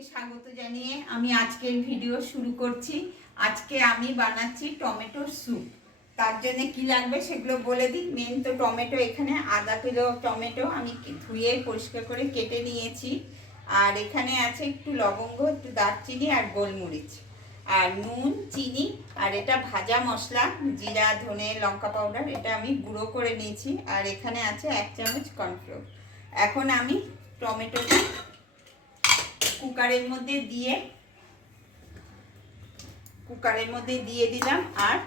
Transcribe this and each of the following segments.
সবাইকে স্বাগত জানিয়ে আমি আজকের ভিডিও শুরু করছি। আজকে আমি বানাচ্ছি টমেটোর স্যুপ। তার জন্য কি লাগবে সেগুলো বলে দিই। মেন তো টমেটো, এখানে আধা কিলো টমেটো আমি ধুয়ে পরিষ্কার করে কেটে নিয়েছি। আর এখানে আছে একটু লবঙ্গ, একটু দারচিনি আর গোলমরিচ, আর নুন, চিনি, আর এটা ভাজা মশলা, জিরা, ধনে, লঙ্কা পাউডার, এটা আমি গুঁড়ো করে নিয়েছি। আর এখানে আছে 1 চামচ কর্নফ্লোর। এখন আমি টমেটোটা কুকারের মধ্যে দিয়ে দিলাম, আর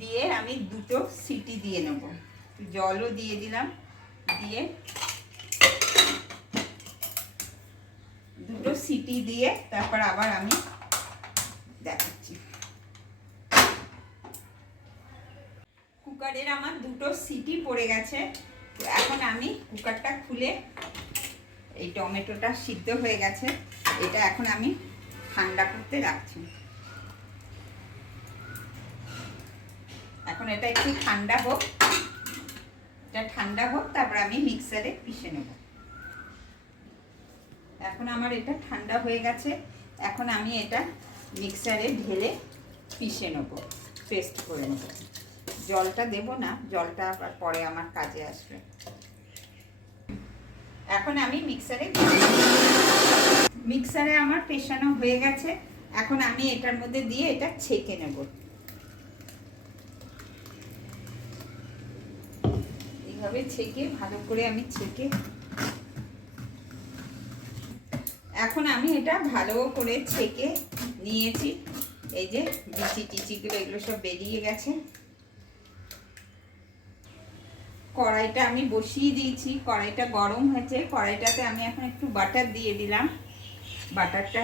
দিয়ে আমি দুটো সিটি দিয়ে নেব। জলও দিয়ে দিলাম, দিয়ে দুটো সিটি দিয়ে তারপর আবার আমি দেখাচ্ছি। কুকারের আমার দুটো সিটি পড়ে গেছে। তো এখন আমি কুকারটা খুলে, এই টমেটোটা সিদ্ধ হয়ে গেছে, এটা এখন আমি ঠান্ডা করতে রাখছি। এখন এটা একটু ঠান্ডা হোক, তারপর আমি মিক্সারে পিষে নেব। এখন আমার এটা ঠান্ডা হয়ে গেছে, এখন আমি এটা মিক্সারে ঢেলে পিষে নেব, পেস্ট করে নেব। জলটা দেব না, জলটা আবার পরে আমার কাজে আসবে। এখন আমি মিক্সারে আমার পেষানো হয়ে গেছে। এখন আমি এটার মধ্যে দিয়ে এটা ছেঁকে নেব। এইভাবে ছেঁকে, ভালো করে আমি ছেঁকে, এখন আমি এটা ভালো করে ছেঁকে নিয়েছি। এই যে বিচি টিচিগুলো, এগুলো সব বেরিয়ে গেছে। কড়াইটা আমি বসিয়ে দিয়েছি, কড়াইটা গরম হয়েছে। কড়াইটাতে আমি এখন একটু বাটার দিয়ে দিলাম। বাটারটা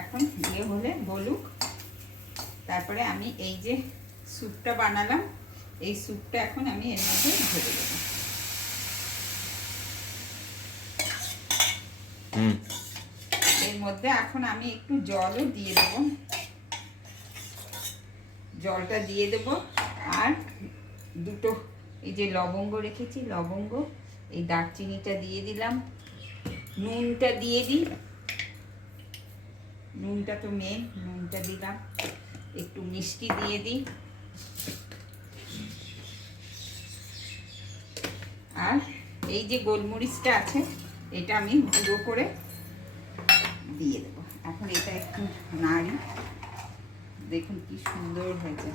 এখন দিয়ে বলুক, তারপরে আমি এই যে স্যুপটা বানালাম, এই স্যুপটা এখন আমি এর মধ্যে ঢেলে দেবো। এর মধ্যে এখন আমি একটু জলও দিয়ে দেব, জলটা দিয়ে দেব। আর দুটো এই যে লবঙ্গ রেখেছি, লবঙ্গ, এই দারচিনিটা দিয়ে দিলাম। নুনটা দিয়ে দিই, নুনটা তো মেন, নুনটা দিলাম। একটু মিষ্টি দিয়ে দিই, আর এই যে গোলমরিচটা আছে এটা আমি গুঁড়ো করে দিয়ে দেবো। এখন এটা একটু নাড়ি, দেখুন কি সুন্দর হয়েছে।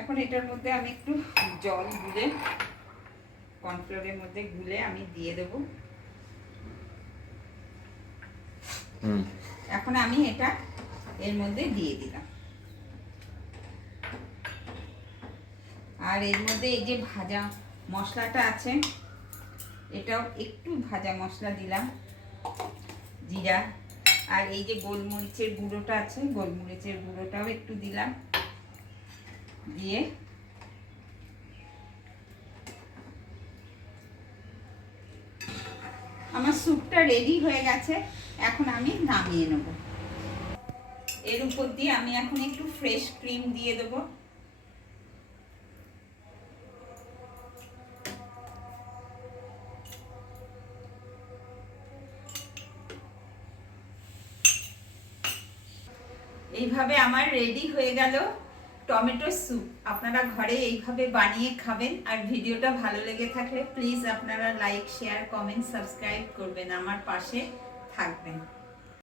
এখন এটার মধ্যে আমি একটু জল গুলে, কর্নফ্লোরের মধ্যে গুলে আমি দিয়ে দেব। এখন আমি এটা এর মধ্যে দিয়ে দিলাম। আর এর মধ্যে এই যে ভাজা মশলাটা আছে, এটাও একটু ভাজা মশলা দিলাম, জিরা, আর এই যে গোলমরিচের গুঁড়োটা আছে, গোলমরিচের গুঁড়োটাও একটু দিলাম। দিয়ে আমার স্যুপটা রেডি হয়ে গেছে, এখন আমি নামিয়ে নেব। এর উপর দিয়ে আমি এখন একটু ফ্রেশ ক্রিম দিয়ে দেব। এইভাবে আমার রেডি হয়ে গেল টমেটো স্যুপ। আপনারা ঘরে এইভাবে বানিয়ে খাবেন। আর ভিডিওটা ভালো লেগে থাকলে প্লিজ আপনারা লাইক, শেয়ার, কমেন্ট, সাবস্ক্রাইব করবেন, আমার পাশে থাকবেন।